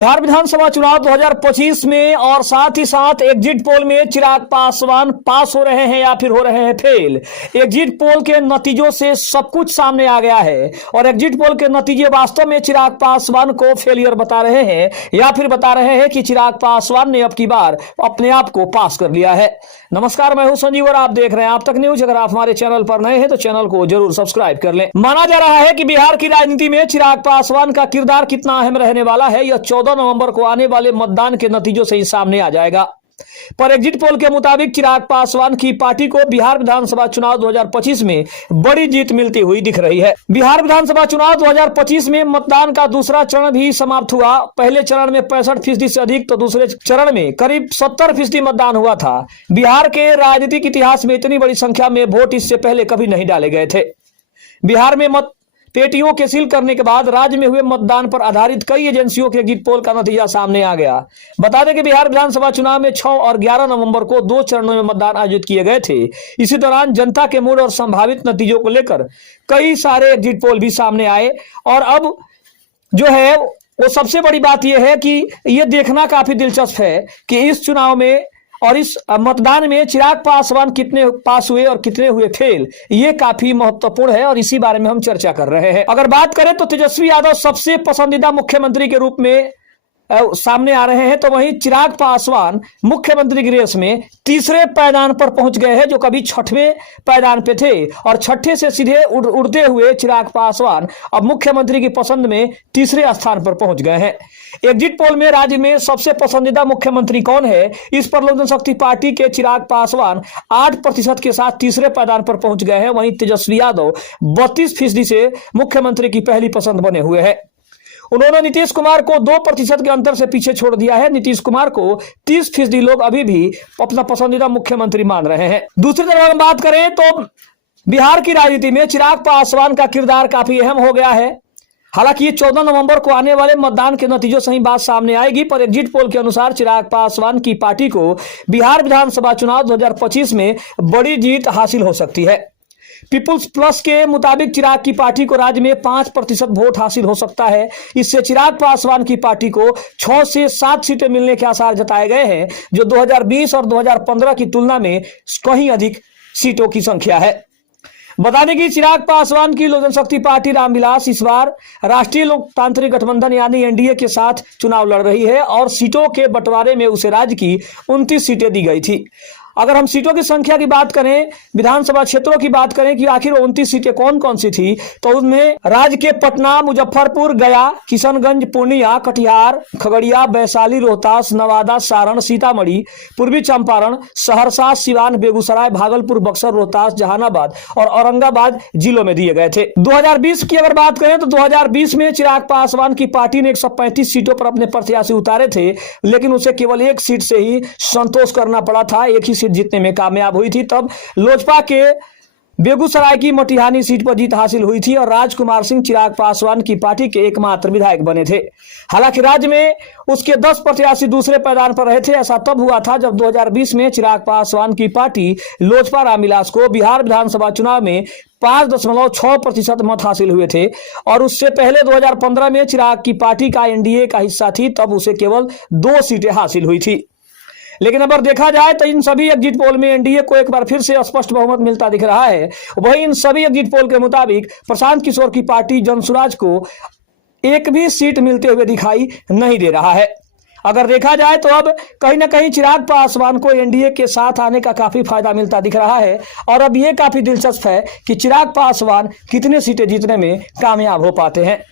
बिहार विधानसभा चुनाव 2025 में और साथ ही साथ एग्जिट पोल में चिराग पासवान पास हो रहे हैं या फिर हो रहे हैं फेल। एग्जिट पोल के नतीजों से सब कुछ सामने आ गया है और एग्जिट पोल के नतीजे वास्तव में चिराग पासवान को फेलियर बता रहे हैं या फिर बता रहे हैं कि चिराग पासवान ने अब की बार अपने आप को पास कर लिया है। नमस्कार, मैं हूं संजीव और आप देख रहे हैं आप तक न्यूज। अगर आप हमारे चैनल पर नए हैं तो चैनल को जरूर सब्सक्राइब कर लें। माना जा रहा है कि बिहार की राजनीति में चिराग पासवान का किरदार कितना अहम रहने वाला है, यह 14 नवंबर को आने वाले मतदान के नतीजों से ही सामने आ जाएगा। पर एग्जिट पोल के मुताबिक चिराग पासवान की पार्टी को बिहार विधानसभा चुनाव 2025 में बड़ी जीत मिलती हुई दिख रही है। बिहार विधानसभा चुनाव 2025 में मतदान का दूसरा चरण भी समाप्त हुआ। पहले चरण में 65% से अधिक तो दूसरे चरण में करीब 70% मतदान हुआ था। बिहार के राजनीतिक इतिहास में इतनी बड़ी संख्या में वोट इससे पहले कभी नहीं डाले गए थे। बिहार में मत पेटियों के सील करने के बाद राज्य में हुए मतदान पर आधारित कई एजेंसियों के एग्जिट पोल का नतीजा सामने आ गया। बता दें कि बिहार विधानसभा चुनाव में 6 और 11 नवंबर को 2 चरणों में मतदान आयोजित किए गए थे। इसी दौरान जनता के मूड और संभावित नतीजों को लेकर कई सारे एग्जिट पोल भी सामने आए और अब जो है वो सबसे बड़ी बात यह है कि यह देखना काफी दिलचस्प है कि इस चुनाव में और इस मतदान में चिराग पासवान कितने पास हुए और कितने हुए फेल, ये काफी महत्वपूर्ण है और इसी बारे में हम चर्चा कर रहे हैं। अगर बात करें तो तेजस्वी यादव सबसे पसंदीदा मुख्यमंत्री के रूप में सामने आ रहे हैं, तो वहीं चिराग पासवान मुख्यमंत्री की रेस में तीसरे पायदान पर पहुंच गए हैं, जो कभी 6वें पायदान पे थे और 6ठे से सीधे उड़ते हुए चिराग पासवान अब मुख्यमंत्री की पसंद में तीसरे स्थान पर पहुंच गए हैं। एग्जिट पोल में राज्य में सबसे पसंदीदा मुख्यमंत्री कौन है, इस पर लोक जनशक्ति पार्टी के चिराग पासवान 8% के साथ तीसरे पायदान पर पहुंच गए हैं। वहीं तेजस्वी यादव 32% से मुख्यमंत्री की पहली पसंद बने हुए हैं। उन्होंने नीतीश कुमार को 2% के अंतर से पीछे छोड़ दिया है। नीतीश कुमार को 30% लोग अभी भी अपना पसंदीदा मुख्यमंत्री मान रहे हैं। दूसरी तरफ हम बात करें तो बिहार की राजनीति में चिराग पासवान का किरदार काफी अहम हो गया है। हालांकि ये 14 नवंबर को आने वाले मतदान के नतीजों से ही बात सामने आएगी, पर एग्जिट पोल के अनुसार चिराग पासवान की पार्टी को बिहार विधानसभा चुनाव 2025 में बड़ी जीत हासिल हो सकती है। पीपुल्स प्लस के मुताबिक चिराग की पार्टी को राज्य में 5% वोट हासिल हो सकता है। इससे चिराग पासवान की पार्टी को 6 से 7 सीटें मिलने के आसार जताए गए हैं, जो 2020 और 2015 की तुलना में कहीं अधिक सीटों की संख्या है। बता दें कि चिराग पासवान की लोक जनशक्ति पार्टी रामविलास इस बार राष्ट्रीय लोकतांत्रिक गठबंधन यानी एनडीए के साथ चुनाव लड़ रही है और सीटों के बंटवारे में उसे राज्य की 29 सीटें दी गई थी। अगर हम सीटों की संख्या की बात करें, विधानसभा क्षेत्रों की बात करें कि आखिर 29 सीटें कौन कौन सी थी, तो उनमें राज्य के पटना, मुजफ्फरपुर, गया, किशनगंज, पूर्णिया, कटिहार, खगड़िया, वैशाली, रोहतास, नवादा, सारण, सीतामढ़ी, पूर्वी चंपारण, सहरसा, सिवान, बेगूसराय, भागलपुर, बक्सर, रोहतास, जहानाबाद और औरंगाबाद जिलों में दिए गए थे। 2020 की अगर बात करें तो 2020 में चिराग पासवान की पार्टी ने 135 सीटों पर अपने प्रत्याशी उतारे थे, लेकिन उसे केवल 1 सीट से ही संतोष करना पड़ा था। एक ही जीतने में कामयाब हुई थी। तब लोजपा के बेगूसराय की मटिहानी सीट पर जीत हासिल हुई थी और राजकुमार सिंह चिराग पासवान की पार्टी के एकमात्र विधायक बने थे। हालांकि राज्य में उसके 10 प्रत्याशी दूसरे पायदान पर रहे थे। ऐसा तब हुआ था जब 2020 में चिराग पासवान की पार्टी लोजपा रामविलास को बिहार विधानसभा चुनाव में 5.6% मत हासिल हुए थे और उससे पहले 2015 में चिराग की पार्टी का एनडीए का हिस्सा थी, तब उसे केवल 2 सीटें हासिल हुई थी। लेकिन अगर देखा जाए तो इन सभी एग्जिट पोल में एनडीए को एक बार फिर से स्पष्ट बहुमत मिलता दिख रहा है। वहीं इन सभी एग्जिट पोल के मुताबिक प्रशांत किशोर की पार्टी जनसुराज को एक भी सीट मिलते हुए दिखाई नहीं दे रहा है। अगर देखा जाए तो अब कहीं ना कहीं चिराग पासवान को एनडीए के साथ आने का काफी फायदा मिलता दिख रहा है और अब यह काफी दिलचस्प है कि चिराग पासवान कितने सीटें जीतने में कामयाब हो पाते हैं।